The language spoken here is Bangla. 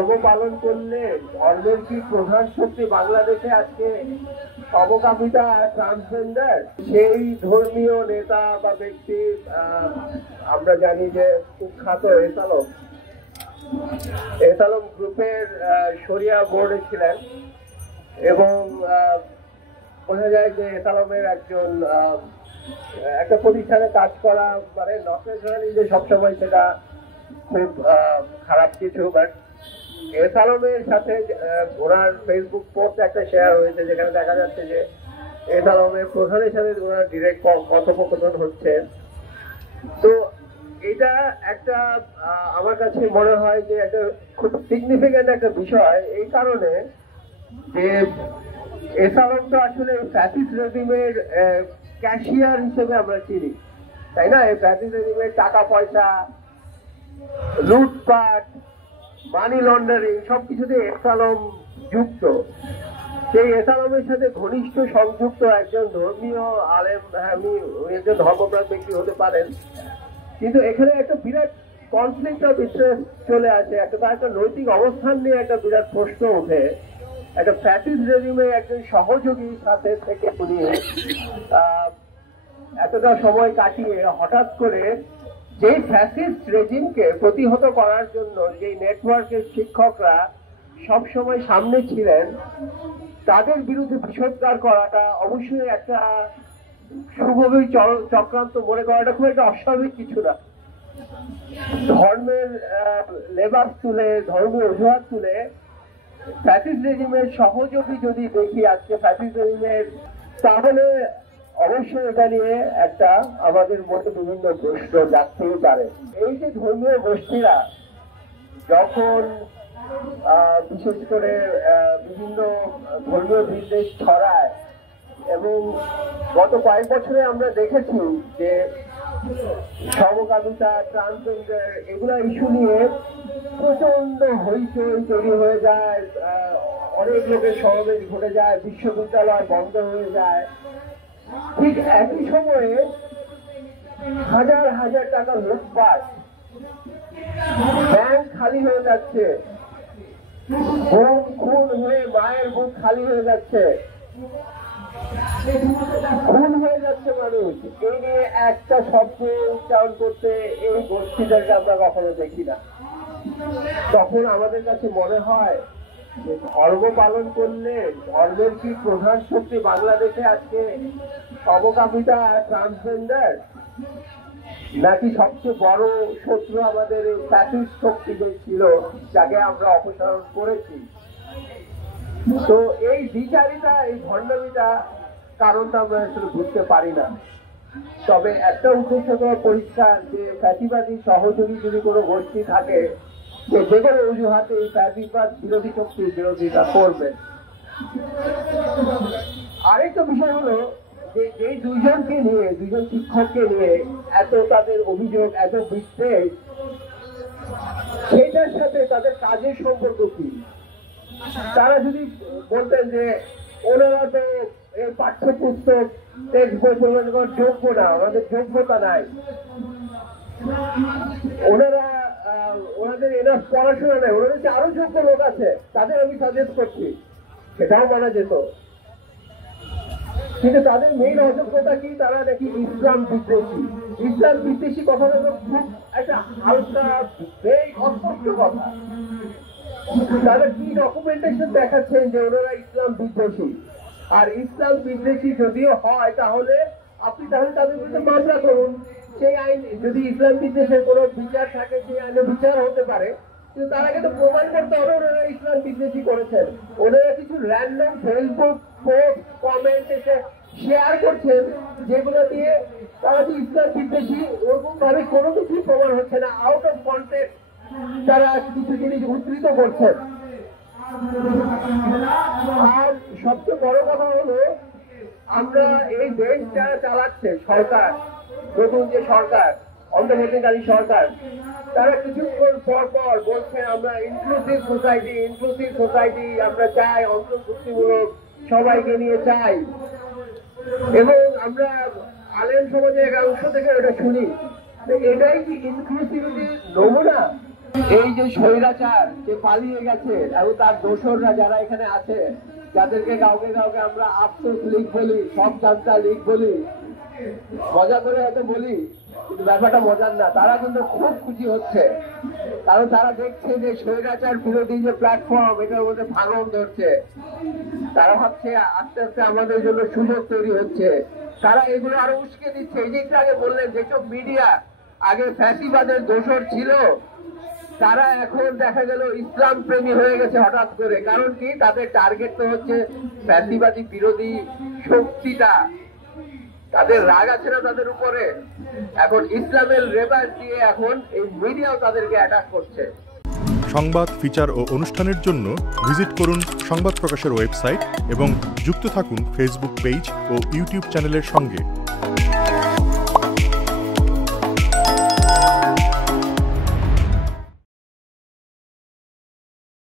ধর্ম পালন করলে ধর্মের কি প্রধান শক্তি বাংলাদেশে আজকে সমকামিতা ট্রান্সজেন্ডার? সেই ধর্মীয় নেতা বা ব্যক্তি আমরা জানি যে কুখ্যাত এসালম গ্রুপের শরিয়া বোর্ডে ছিলেন এবং বোঝা যায় যে এসালমের একটা প্রতিষ্ঠানে কাজ করা মানে যে সবসময় সেটা খুব খারাপ কিছু, বাট এসালমের সাথে ওনার ফেসবুক পোস্ট একটা শেয়ার হয়েছে যেখানে দেখা যাচ্ছে যে এসালমের প্রধানের সাথে ওনার ডিরেক্ট কথোপকথন হচ্ছে। তো এটা একটা আমার কাছে মনে হয় যে একটা খুব সিগনিফিকেন্ট একটা বিষয়, এই কারণে যে এসালম তো আসলে ফ্যাসিস্ট রেজিমের ক্যাশিয়ার হিসেবে আমরা চিনি, তাই না? এই ফ্যাসিস্ট রেজিমের টাকা পয়সা, লুটপাট, মানি লন্ডারিং সবকিছুতে এসালম যুক্ত। সেই এসালমের সাথে ঘনিষ্ঠ সংযুক্ত একজন ধর্মীয় আলেম, উনি একজন ধর্মপ্রাণ ব্যক্তি হতে পারেন, কিন্তু এখানে একটা বিরাট কনফ্লিক্ট অফ ইন্টারেস্ট চলে আসে, একটা নৈতিক অবস্থান নিয়ে একটা বিরাট প্রশ্ন ওঠে। একটা ফ্যাসিস্ট রেজিমে একজন সহযোগীর সাথে থেকে উনি এতটা সময় কাটিয়ে হঠাৎ করে যেই ফ্যাসিস্ট রেজিমকে প্রতিহত করার জন্য যেই নেটওয়ার্কের শিক্ষকরা সবসময় সামনে ছিলেন তাদের বিরুদ্ধে বিষোদ্গার করাটা অবশ্যই একটা সুগভীর চক্রান্ত মনে করাটা খুব একটা অস্বাভাবিক কিছু না। ধর্মের লেবাস তুলে, ধর্মীয় অজুহাত তুলে ফ্যাসিস্ট রেজিমের সহযোগী যদি দেখি আজকে ফ্যাসিস্ট রেজিমের, তাহলে অবশ্যই এটা নিয়ে একটা আমাদের মধ্যে বিভিন্ন প্রশ্ন জাগতেই পারে। এই যে ধর্মীয় গোষ্ঠীরা যখন বিশেষ করে বিভিন্ন ধর্মীয় বিদ্বেষ ছড়ায়, এবং গত কয়েক বছরে আমরা দেখেছি যে সমকামিতা, ট্রান্সজেন্ডার এগুলা ইস্যু নিয়ে প্রচন্ড হইচই তৈরি হয়ে যায়, অনেক লোকের সমাবেশ ঘটে যায়, বিশ্ববিদ্যালয় বন্ধ হয়ে যায়। ঠিক একই সময়ে হাজার হাজার টাকা লুটপাট, ব্যাংক খালি হয়ে যাচ্ছে, খুন হয়ে মায়ের বুক খালি হয়ে যাচ্ছে, খুন হয়ে যাচ্ছে মানুষ। এই নিয়ে একটা শব্দ উচ্চারণ করতে এই গোষ্ঠীদেরকে আমরা কখনো দেখি না। তখন আমাদের কাছে মনে হয় যে ধর্ম পালন করলে ধর্মের কি প্রধান শক্তি বাংলাদেশে আজকে সমকামিতা ট্রান্সজেন্ডার, নাকি সবচেয়ে বড় শত্রু আমাদের এই ফ্যাসিস্ট শক্তি যে ছিল যাকে আমরা অপসারণ করেছি? তো এই দ্বিচারিতা, এই ভণ্ডামিতা কারণটা আমরা আসলে বুঝতে পারি না। তবে একটা উদ্দেশ্য তো পরিষ্কার যে ফ্যাসিবাদী সহযোগী যদি কোনো গোষ্ঠী থাকে যে কোনো অজুহাতে এই ফ্যাসিবাদ বিরোধী শক্তির বিরোধিতা করবে। আরেকটা বিষয় হলো যে এই দুইজন শিক্ষককে নিয়ে এত তাদের অভিযোগ, এত বিদ্বেষ, সেটার সাথে তাদের কাজের সম্পর্ক কি? তারা যদি বলতেন যে ওনারা তো এই পাঠ্যপুস্তক টেক্সট বই পরিমাণ যোগ্য না, আমাদের যোগ্যতা নাই, ওনাদের এনাফ পড়াশোনা নেই, ওনাদের আরো যোগ্য লোক আছে, তাদের আমি সাজেস্ট করছি, সেটাও মানা যেত। কিন্তু তাদের মেইন অযোগ্যতা কি? তারা নাকি ইসলাম বিদ্বেষী কথাটা খুব একটা হালকা অস্পষ্ট কথা। তারা কি ডকুমেন্টেশন দেখাচ্ছেন যে ওনারা ইসলাম বিদ্বেষী? আর ইসলাম বিদ্বেষী যদিও হয় তাহলে আপনি তাদের বিরুদ্ধে মামলা করুন, সেই আইন যদি ইসলাম বিদ্বেষের কোনো বিচার থাকে সেই আইনে বিচার হতে পারে। কিন্তু তারা কিন্তু প্রমাণ করতে হবে ওনারা ইসলাম বিদ্বেষী করেছেন। ওনারা কিছু র্যান্ডম ফেসবুক পোস্ট কমেন্ট এসে শেয়ার করছেন যেগুলো দিয়ে তারা যে ইসলাম বিদ্বেষী ওরকম ভাবে কোনো কিছু প্রমাণ হচ্ছে না, আউট অফ কন্টেক্সট তারা কিছু জিনিস উদ্ধৃত করছেন। আর সবচেয়ে বড় কথা হলো, আমরা এই দেশ যারা চালাচ্ছে সরকার, নতুন যে সরকার, অন্তর্বর্তীকালীন সরকার, তারা কিছুক্ষণ পর পর বলছেন আমরা ইনক্লুসিভ সোসাইটি আমরা চাই, অন্তর্ভুক্তিমূলক সবাইকে নিয়ে চাই, এবং আমরা আলেম সমাজের এক অংশ থেকে এটা শুনি। এটাই কি ইনক্লুসিভিটির নমুনা? এই যে স্বৈরাচার যে পালিয়ে গেছে এবং তার দোসররা যারা এখানে আছে, যাদেরকে কাউকে কাউকে আমরা আফসোস লীগ বলি, সব জানতা লীগ বলি, মজা করে হয়তো বলি, কিন্তু ব্যাপারটা মজার না। তারা কিন্তু খুব খুশি হচ্ছে, কারণ তারা দেখছে যে স্বৈরাচার বিরোধী যে প্ল্যাটফর্ম, এটার মধ্যে ভাঙন ধরছে। তারা ভাবছে আস্তে আস্তে আমাদের জন্য সুযোগ তৈরি হচ্ছে। তারা এগুলো আরো উস্কে দিচ্ছে। এই যে একটু আগে বললেন, যেসব মিডিয়া আগে ফ্যাসিবাদের দোসর ছিল, তারা এখন দেখা গেল ইসলাম প্রেমী হয়ে গেছে হঠাৎ করে। কারণ কি? তাদের টার্গেট তো হচ্ছে ফ্যাসিবাদী বিরোধী শক্তিটা। তাদের রাগ আছে না তাদের উপরে, এখন ইসলামের রেবাজ দিয়ে এখন এই মিডিয়াও তাদেরকে অ্যাটাক করছে। সংবাদ, ফিচার ও অনুষ্ঠানের জন্য ভিজিট করুন সংবাদ প্রকাশের ওয়েবসাইট এবং যুক্ত থাকুন ফেসবুক পেজ ও ইউটিউব চ্যানেলের সঙ্গে।